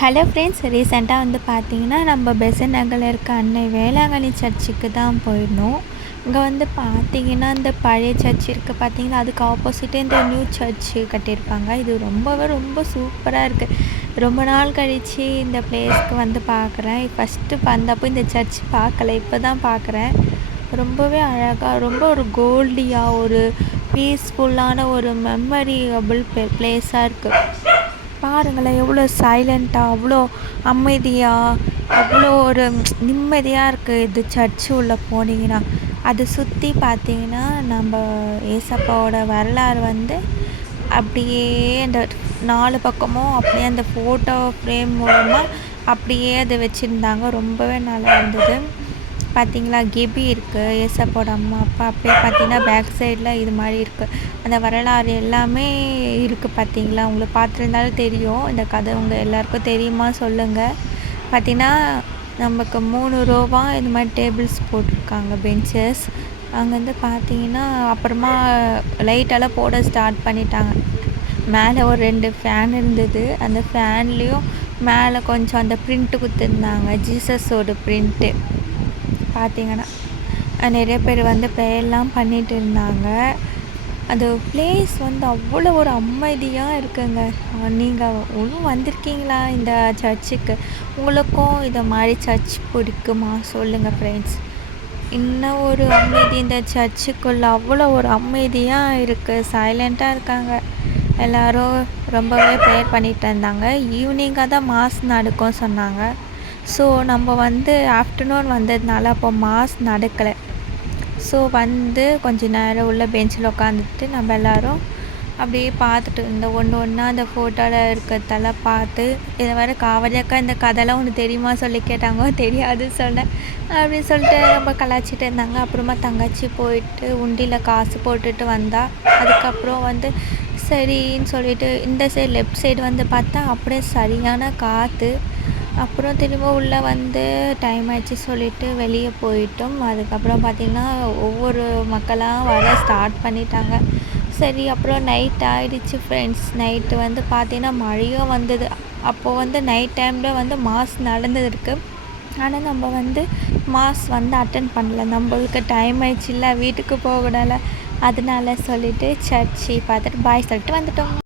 Hello friends, ரீசெண்டாக வந்து பார்த்தீங்கன்னா நம்ம பெசன்ட் நகரில் இருக்க அன்னை வேளாங்கண்ணி சர்ச்சுக்கு தான் போயிருந்தோம். இங்கே வந்து பார்த்தீங்கன்னா இந்த பழைய சர்ச் இருக்குது பார்த்தீங்கன்னா, அதுக்கு ஆப்போசிட்டே இந்த நியூ சர்ச் கட்டியிருப்பாங்க. இது ரொம்ப சூப்பராக இருக்குது. ரொம்ப நாள் கழித்து இந்த பிளேஸ்க்கு வந்து பார்க்குறேன். ஃபஸ்ட்டு வந்தப்போ இந்த சர்ச் பார்க்கல, இப்போ தான் பார்க்குறேன். ரொம்பவே அழகாக, ரொம்ப ஒரு கோல்டியாக, ஒரு பீஸ்ஃபுல்லான ஒரு மெமரியபிள் பிளேஸாக இருக்குது. பாருங்களேன், எவ்வளோ சைலண்ட்டாக, அவ்வளோ அமைதியாக, அவ்வளோ ஒரு நிம்மதியாக இருக்குது. இது சர்ச்சு உள்ளே போனீங்கன்னா அதை சுற்றி பார்த்தீங்கன்னா நம்ம ஏசப்பாவோட வரலாறு வந்து அப்படியே அந்த 4 பக்கமும் அப்படியே அந்த ஃபோட்டோ ஃப்ரேம் மூலமாக அப்படியே அதை வச்சுருந்தாங்க. ரொம்பவே நல்லா இருந்தது. பார்த்தீங்களா, கெபி இருக்குது, ஏசப்போட அம்மா அப்பா. அப்படியே பார்த்தீங்கன்னா பேக் சைடில் இது மாதிரி இருக்குது. அந்த வரலாறு எல்லாமே இருக்குது. பார்த்தீங்களா, உங்களுக்கு பார்த்துருந்தாலும் தெரியும். இந்த கதை உங்கள் எல்லாருக்கும் தெரியுமா சொல்லுங்கள். பார்த்தீங்கன்னா நமக்கு 3 ரோவாக இந்த மாதிரி டேபிள்ஸ் போட்டிருக்காங்க, பெஞ்சஸ். அங்கேருந்து பார்த்தீங்கன்னா அப்புறமா லைட்டெல்லாம் போட ஸ்டார்ட் பண்ணிட்டாங்க. மேலே ஒரு 2 ஃபேன் இருந்தது. அந்த ஃபேன்லேயும் மேலே கொஞ்சம் அந்த ப்ரிண்ட்டு கொடுத்துருந்தாங்க, ஜீசஸோட ப்ரிண்ட்டு. பார்த்தீங்கன்னா நிறைய பேர் வந்து ப்ரேயர்லாம் பண்ணிகிட்டு இருந்தாங்க. அந்த பிளேஸ் வந்து அவ்வளோ ஒரு அமைதியாக இருக்குங்க. நீங்கள் ஒன்றும் வந்திருக்கீங்களா இந்த சர்ச்சுக்கு? உங்களுக்கும் இதை மாதிரி சர்ச் பிடிக்குமா சொல்லுங்கள் ஃப்ரெண்ட்ஸ். இன்னும் ஒரு அமைதி இந்த சர்ச்சுக்குள்ளே, அவ்வளோ ஒரு அமைதியாக இருக்குது. சைலண்ட்டாக இருக்காங்க. எல்லோரும் ரொம்பவே ப்ரேயர் பண்ணிகிட்டு இருந்தாங்க. ஈவினிங்காக தான் மாஸ் நடக்கும் சொன்னாங்க. ஸோ நம்ம வந்து ஆஃப்டர்நூன் வந்ததுனால அப்போ மாஸ் நடக்கலை. ஸோ வந்து கொஞ்சம் நேரம் உள்ள பெஞ்சில் உட்காந்துட்டு நம்ம எல்லோரும் அப்படியே பார்த்துட்டு இருந்தோம். ஒன்றா அந்த ஃபோட்டோவில் இருக்கிறதெல்லாம் பார்த்து, இதை வேறு காவலியாக்கா இந்த கதைலாம் ஒன்று தெரியுமா சொல்லி கேட்டாங்க. தெரியாது சொன்னேன். அப்படின்னு சொல்லிட்டு ரொம்ப கலாய்ச்சிட்டு இருந்தாங்க. அப்புறமா தங்கச்சி போயிட்டு உண்டியில் காசு போட்டுட்டு வந்தா. அதுக்கப்புறம் வந்து சரின்னு சொல்லிட்டு இந்த சைடு லெஃப்ட் சைடு வந்து பார்த்தா அப்படியே சரியான காற்று. அப்புறம் திரும்ப உள்ளே வந்து டைம் ஆயிடுச்சு சொல்லிவிட்டு வெளியே போயிட்டோம். அதுக்கப்புறம் பார்த்திங்கன்னா ஒவ்வொரு மக்களாக வர ஸ்டார்ட் பண்ணிட்டாங்க. சரி, அப்புறம் நைட் ஆகிடுச்சு ஃப்ரெண்ட்ஸ். நைட்டு வந்து பார்த்திங்கன்னா மழையும் வந்தது. அப்போது வந்து நைட் டைமில் வந்து மாஸ் நடந்துருக்கு. ஆனால் நம்ம வந்து மாஸ் வந்து அட்டன் பண்ணல. நம்மளுக்கு டைம் ஆயிடுச்சு, இல்லை வீட்டுக்கு போகக்கூடாது. அதனால சொல்லிவிட்டு சர்ச்சு பார்த்துட்டு பாய் சொல்லிட்டு வந்துட்டோம்.